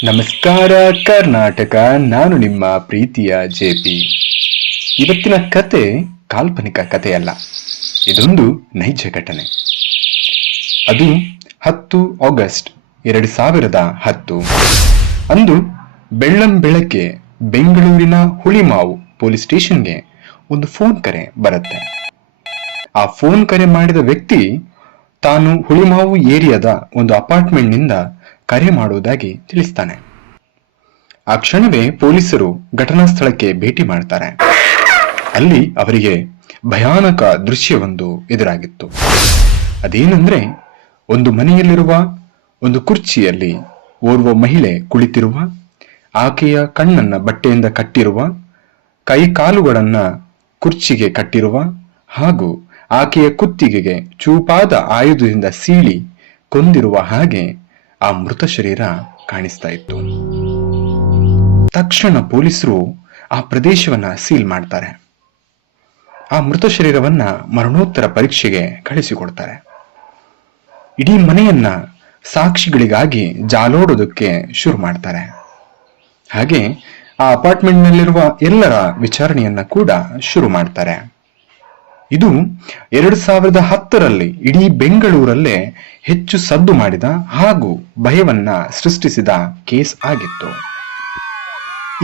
ನಮಸ್ಕಾರ ಕರ್ನಾಟಕ. ನಾನು ನಿಮ್ಮ ಪ್ರೀತಿಯ ಜೆಪಿ. ಇವತ್ತಿನ ಕತೆ ಕಾಲ್ಪನಿಕ ಕಥೆಯಲ್ಲ, ಇದೊಂದು ನೈಜ ಘಟನೆ. ಅದು 10 ಆಗಸ್ಟ್ 2010. ಅಂದು ಬೆಳ್ಳಂಬೆಳಗ್ಗೆ ಬೆಂಗಳೂರಿನ ಹುಳಿಮಾವು ಪೊಲೀಸ್ ಸ್ಟೇಷನ್ಗೆ ಒಂದು ಫೋನ್ ಕರೆ ಬರುತ್ತೆ. ಆ ಫೋನ್ ಕರೆ ಮಾಡಿದ ವ್ಯಕ್ತಿ ತಾನು ಹುಳಿಮಾವು ಏರಿಯಾದ ಒಂದು ಅಪಾರ್ಟ್ಮೆಂಟ್ನಿಂದ ಕರೆ ಮಾಡುವುದಾಗಿ ತಿಳಿಸ್ತಾನೆ. ಆ ಕ್ಷಣವೇ ಪೊಲೀಸರು ಘಟನಾ ಸ್ಥಳಕ್ಕೆ ಭೇಟಿ ಮಾಡ್ತಾರೆ. ಅಲ್ಲಿ ಅವರಿಗೆ ಭಯಾನಕ ದೃಶ್ಯವೊಂದು ಎದುರಾಗಿತ್ತು. ಅದೇನೆಂದ್ರೆ, ಒಂದು ಮನೆಯಲ್ಲಿರುವ ಒಂದು ಕುರ್ಚಿಯಲ್ಲಿ ಓರ್ವ ಮಹಿಳೆ ಕುಳಿತಿರುವ, ಆಕೆಯ ಕಣ್ಣನ್ನ ಬಟ್ಟೆಯಿಂದ ಕಟ್ಟಿರುವ, ಕೈ ಕಾಲುಗಳನ್ನ ಕುರ್ಚಿಗೆ ಕಟ್ಟಿರುವ ಹಾಗೂ ಆಕೆಯ ಕುತ್ತಿಗೆಗೆ ಚೂಪಾದ ಆಯುಧದಿಂದ ಸೀಳಿ ಕೊಂದಿರುವ ಹಾಗೆ ಆ ಮೃತ ಶರೀರ ಕಾಣಿಸ್ತಾ ಇತ್ತು. ತಕ್ಷಣ ಪೊಲೀಸರು ಆ ಪ್ರದೇಶವನ್ನ ಸೀಲ್ ಮಾಡ್ತಾರೆ. ಆ ಮೃತ ಶರೀರವನ್ನ ಮರಣೋತ್ತರ ಪರೀಕ್ಷೆಗೆ ಕಳಿಸಿಕೊಡ್ತಾರೆ. ಇಡೀ ಮನೆಯನ್ನ ಸಾಕ್ಷಿಗಳಿಗಾಗಿ ಜಾಲೋಡೋದಕ್ಕೆ ಶುರು ಮಾಡ್ತಾರೆ. ಹಾಗೆ ಆ ಅಪಾರ್ಟ್ಮೆಂಟ್ ನಲ್ಲಿರುವ ಎಲ್ಲರ ವಿಚಾರಣೆಯನ್ನ ಕೂಡ ಶುರು ಮಾಡ್ತಾರೆ. ಇದು 2010ರಲ್ಲಿ ಇಡೀ ಬೆಂಗಳೂರಲ್ಲೇ ಹೆಚ್ಚು ಸದ್ದು ಮಾಡಿದ ಹಾಗೂ ಭಯವನ್ನ ಸೃಷ್ಟಿಸಿದ ಕೇಸ್ ಆಗಿತ್ತು.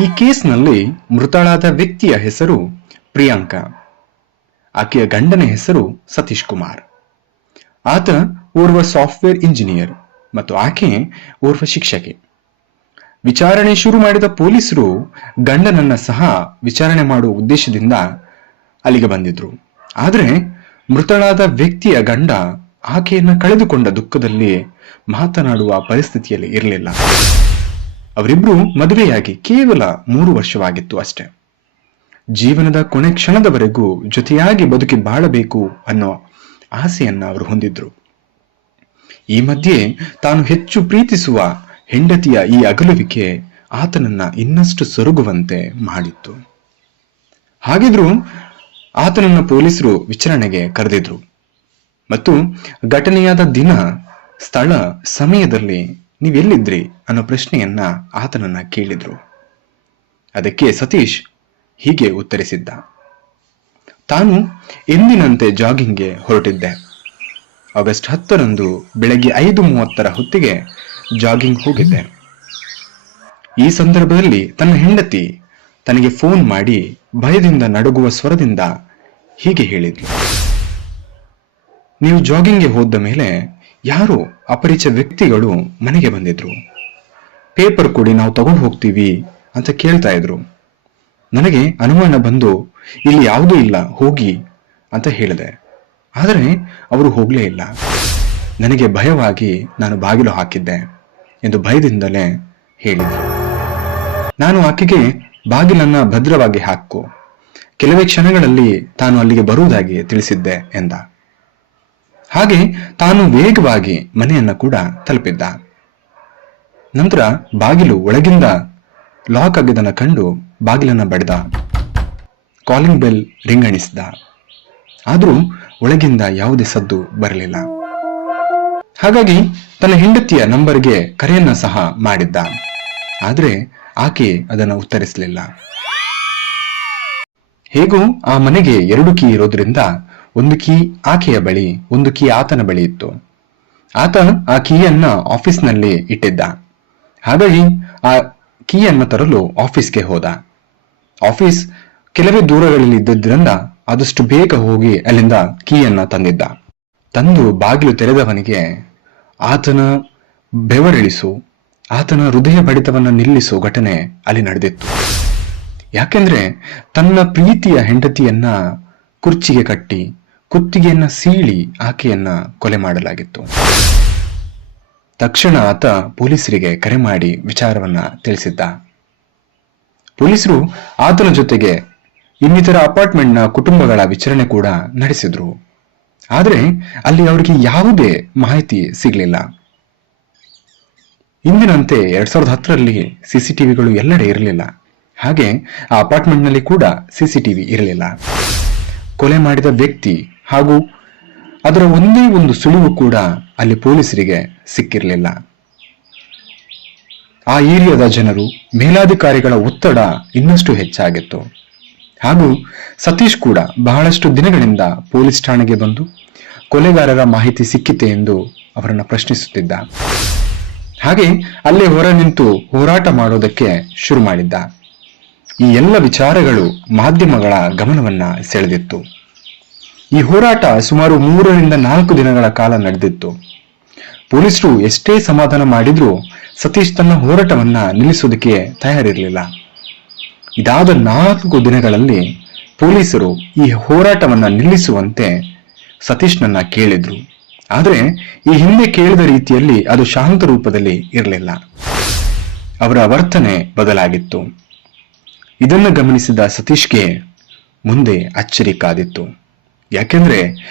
ಈ ಕೇಸ್ನಲ್ಲಿ ಮೃತಳಾದ ವ್ಯಕ್ತಿಯ ಹೆಸರು ಪ್ರಿಯಾಂಕಾ. ಆಕೆಯ ಗಂಡನ ಹೆಸರು ಸತೀಶ್ ಕುಮಾರ್. ಆತ ಓರ್ವ ಸಾಫ್ಟ್ವೇರ್ ಇಂಜಿನಿಯರ್ ಮತ್ತು ಆಕೆ ಓರ್ವ ಶಿಕ್ಷಕಿ. ವಿಚಾರಣೆ ಶುರು ಮಾಡಿದ ಪೊಲೀಸರು ಗಂಡನನ್ನ ಸಹ ವಿಚಾರಣೆ ಮಾಡುವ ಉದ್ದೇಶದಿಂದ ಅಲ್ಲಿಗೆ ಬಂದಿದ್ರು. ಆದರೆ ಮೃತಳಾದ ವ್ಯಕ್ತಿಯ ಗಂಡ ಆಕೆಯನ್ನ ಕಳೆದುಕೊಂಡ ದುಃಖದಲ್ಲಿ ಮಾತನಾಡುವ ಪರಿಸ್ಥಿತಿಯಲ್ಲಿ ಇರಲಿಲ್ಲ. ಅವರಿಬ್ರು ಮದುವೆಯಾಗಿ ಕೇವಲ 3 ವರ್ಷವಾಗಿತ್ತು ಅಷ್ಟೆ. ಜೀವನದ ಕೊನೆ ಕ್ಷಣದವರೆಗೂ ಜೊತೆಯಾಗಿ ಬದುಕಿ ಬಾಳಬೇಕು ಅನ್ನೋ ಆಸೆಯನ್ನ ಅವರು ಹೊಂದಿದ್ರು. ಈ ಮಧ್ಯೆ ತಾನು ಹೆಚ್ಚು ಪ್ರೀತಿಸುವ ಹೆಂಡತಿಯ ಈ ಅಗಲುವಿಕೆ ಆತನನ್ನ ಇನ್ನಷ್ಟು ಸೊರಗುವಂತೆ ಮಾಡಿತ್ತು. ಹಾಗಿದ್ರು ಆತನನ್ನ ಪೊಲೀಸರು ವಿಚಾರಣೆಗೆ ಕರೆದಿದ್ರು ಮತ್ತು ಘಟನೆಯಾದ ದಿನ, ಸ್ಥಳ, ಸಮಯದಲ್ಲಿ ನೀವೆಲ್ಲಿದ್ರಿ ಅನ್ನೋ ಪ್ರಶ್ನೆಯನ್ನ ಆತನನ್ನ ಕೇಳಿದ್ರು. ಅದಕ್ಕೆ ಸತೀಶ್ ಹೀಗೆ ಉತ್ತರಿಸಿದ್ದ: ತಾನು ಎಂದಿನಂತೆ ಜಾಗಿಂಗ್ಗೆ ಹೊರಟಿದ್ದೆ. ಆಗಸ್ಟ್ 10ರಂದು ಬೆಳಗ್ಗೆ 5:30 ಹೊತ್ತಿಗೆ ಜಾಗಿಂಗ್ ಹೋಗಿದ್ದೆ. ಈ ಸಂದರ್ಭದಲ್ಲಿ ತನ್ನ ಹೆಂಡತಿ ತನಗೆ ಫೋನ್ ಮಾಡಿ ಭಯದಿಂದ ನಡುಗುವ ಸ್ವರದಿಂದ ಹೀಗೆ ಹೇಳಿದ್ಲು: ನೀವು ಜಾಗಿಂಗ್ಗೆ ಹೋದ ಮೇಲೆ ಯಾರೋ ಅಪರಿಚಿತ ವ್ಯಕ್ತಿಗಳು ಮನೆಗೆ ಬಂದಿದ್ರು. ಪೇಪರ್ ಕೊಡಿ, ನಾವು ತಗೊಂಡು ಹೋಗ್ತೀವಿ ಅಂತ ಕೇಳ್ತಾ ಇದ್ರು. ನನಗೆ ಅನುಮಾನ ಬಂದು ಇಲ್ಲಿ ಯಾವುದೂ ಇಲ್ಲ, ಹೋಗಿ ಅಂತ ಹೇಳಿದೆ. ಆದರೆ ಅವರು ಹೋಗ್ಲೇ ಇಲ್ಲ. ನನಗೆ ಭಯವಾಗಿ ನಾನು ಬಾಗಿಲು ಹಾಕಿದ್ದೆ ಎಂದು ಭಯದಿಂದಲೇ ಹೇಳಿದ್ರು. ನಾನು ಆಕೆಗೆ ಬಾಗಿಲನ್ನ ಭದ್ರವಾಗಿ ಹಾಕು, ಕೆಲವೇ ಕ್ಷಣಗಳಲ್ಲಿ ತಾನು ಅಲ್ಲಿಗೆ ಬರುವುದಾಗಿ ತಿಳಿಸಿದ್ದೆ ಎಂದ. ಹಾಗೆ ತಾನು ವೇಗವಾಗಿ ಮನೆಯನ್ನ ಕೂಡ ತಲುಪಿದ್ದ. ನಂತರ ಬಾಗಿಲು ಒಳಗಿಂದ ಲಾಕ್ ಆಗಿದ್ದನ್ನ ಕಂಡು ಬಾಗಿಲನ್ನ ಬಡಿದ. Calling bell ರಿಂಗಣಿಸಿದ. ಆದ್ರೂ ಒಳಗಿಂದ ಯಾವುದೇ ಸದ್ದು ಬರಲಿಲ್ಲ. ಹಾಗಾಗಿ ತನ್ನ ಹೆಂಡತಿಯ ನಂಬರ್ಗೆ ಕರೆಯನ್ನ ಸಹ ಮಾಡಿದ್ದ. ಆದ್ರೆ ಆಕೆ ಅದನ್ನ ಉತ್ತರಿಸಲಿಲ್ಲ. ಹೇಗೂ ಆ ಮನೆಗೆ 2 ಕೀ ಇರೋದ್ರಿಂದ ಒಂದು ಕೀ ಆಕೆಯ ಬಳಿ, ಒಂದು ಕೀ ಆತನ ಬಳಿ ಇತ್ತು. ಆತ ಆ ಕೀಯನ್ನ ಆಫೀಸ್ನಲ್ಲಿ ಇಟ್ಟಿದ್ದ. ಹಾಗಾಗಿ ಆ ಕೀಯನ್ನು ತರಲು ಆಫೀಸ್ಗೆ ಹೋದ. ಆಫೀಸ್ ಕೆಲವೇ ದೂರಗಳಲ್ಲಿ ಇದ್ದಿದ್ದರಿಂದ ಆದಷ್ಟು ಬೇಗ ಹೋಗಿ ಅಲ್ಲಿಂದ ಕೀಯನ್ನ ತಂದಿದ್ದ. ತಂದು ಬಾಗಿಲು ತೆರೆದವನಿಗೆ ಆತನ ಬೆವರಿಳಿಸು, ಆತನ ಹೃದಯ ಬಡಿತವನ್ನ ನಿಲ್ಲಿಸೋ ಘಟನೆ ಅಲ್ಲಿ ನಡೆದಿತ್ತು. ಯಾಕೆಂದ್ರೆ ತನ್ನ ಪ್ರೀತಿಯ ಹೆಂಡತಿಯನ್ನ ಕುರ್ಚಿಗೆ ಕಟ್ಟಿ ಕುತ್ತಿಗೆಯನ್ನ ಸೀಳಿ ಆಕೆಯನ್ನ ಕೊಲೆ ಮಾಡಲಾಗಿತ್ತು. ತಕ್ಷಣ ಆತ ಪೊಲೀಸರಿಗೆ ಕರೆ ಮಾಡಿ ವಿಚಾರವನ್ನ ತಿಳಿಸಿದ್ದ. ಪೊಲೀಸರು ಆತನ ಜೊತೆಗೆ ಇನ್ನಿತರ ಅಪಾರ್ಟ್ಮೆಂಟ್ನ ಕುಟುಂಬಗಳ ವಿಚಾರಣೆ ಕೂಡ ನಡೆಸಿದ್ರು. ಆದ್ರೆ ಅಲ್ಲಿ ಅವರಿಗೆ ಯಾವುದೇ ಮಾಹಿತಿ ಸಿಗಲಿಲ್ಲ. ಇಂದಿನಂತೆ 2010ರಲ್ಲಿ ಸಿಸಿಟಿವಿಗಳು ಎಲ್ಲೆಡೆ ಇರಲಿಲ್ಲ. ಹಾಗೆ ಆ ಅಪಾರ್ಟ್ಮೆಂಟ್ನಲ್ಲಿ ಕೂಡ ಸಿಸಿಟಿವಿ ಇರಲಿಲ್ಲ. ಕೊಲೆ ಮಾಡಿದ ವ್ಯಕ್ತಿ ಹಾಗೂ ಅದರ ಒಂದೇ ಒಂದು ಸುಳಿವು ಕೂಡ ಅಲ್ಲಿ ಪೊಲೀಸರಿಗೆ ಸಿಕ್ಕಿರಲಿಲ್ಲ. ಆ ಏರಿಯಾದ ಜನರು, ಮೇಲಾಧಿಕಾರಿಗಳ ಒತ್ತಡ ಇನ್ನಷ್ಟು ಹೆಚ್ಚಾಗಿತ್ತು. ಹಾಗೂ ಸತೀಶ್ ಕೂಡ ಬಹಳಷ್ಟು ದಿನಗಳಿಂದ ಪೊಲೀಸ್ ಠಾಣೆಗೆ ಬಂದು ಕೊಲೆಗಾರರ ಮಾಹಿತಿ ಸಿಕ್ಕಿತೆ ಎಂದು ಅವರನ್ನ ಪ್ರಶ್ನಿಸುತ್ತಿದ್ದ. ಹಾಗೆ ಅಲ್ಲೇ ಹೊರ ನಿಂತು ಹೋರಾಟ ಮಾಡೋದಕ್ಕೆ ಶುರು ಮಾಡಿದ್ದ. ಈ ಎಲ್ಲ ವಿಚಾರಗಳು ಮಾಧ್ಯಮಗಳ ಗಮನವನ್ನ ಸೆಳೆದಿತ್ತು. ಈ ಹೋರಾಟ ಸುಮಾರು 3 ರಿಂದ 4 ದಿನಗಳ ಕಾಲ ನಡೆದಿತ್ತು. ಪೊಲೀಸರು ಎಷ್ಟೇ ಸಮಾಧಾನ ಮಾಡಿದ್ರೂ ಸತೀಶ್ ತನ್ನ ಹೋರಾಟವನ್ನ ನಿಲ್ಲಿಸೋದಕ್ಕೆ ತಯಾರಿರಲಿಲ್ಲ. ಇದಾದ 4 ದಿನಗಳಲ್ಲಿ ಪೊಲೀಸರು ಈ ಹೋರಾಟವನ್ನ ನಿಲ್ಲಿಸುವಂತೆ ಸತೀಶ್ನನ್ನ ಕೇಳಿದ್ರು. ಆದ್ರೆ ಈ ಹಿಂದೆ ಕೇಳಿದ ರೀತಿಯಲ್ಲಿ ಅದು ಶಾಂತ ರೂಪದಲ್ಲಿ ಇರಲಿಲ್ಲ. ಅವರ ವರ್ತನೆ ಬದಲಾಗಿತ್ತು. ಇದನ್ನು ಗಮನಿಸಿದ ಸತೀಶ್ಗೆ ಮುಂದೆ ಅಚ್ಚರಿ ಕಾದಿತ್ತು. ಯಾಕೆಂದ್ರೆ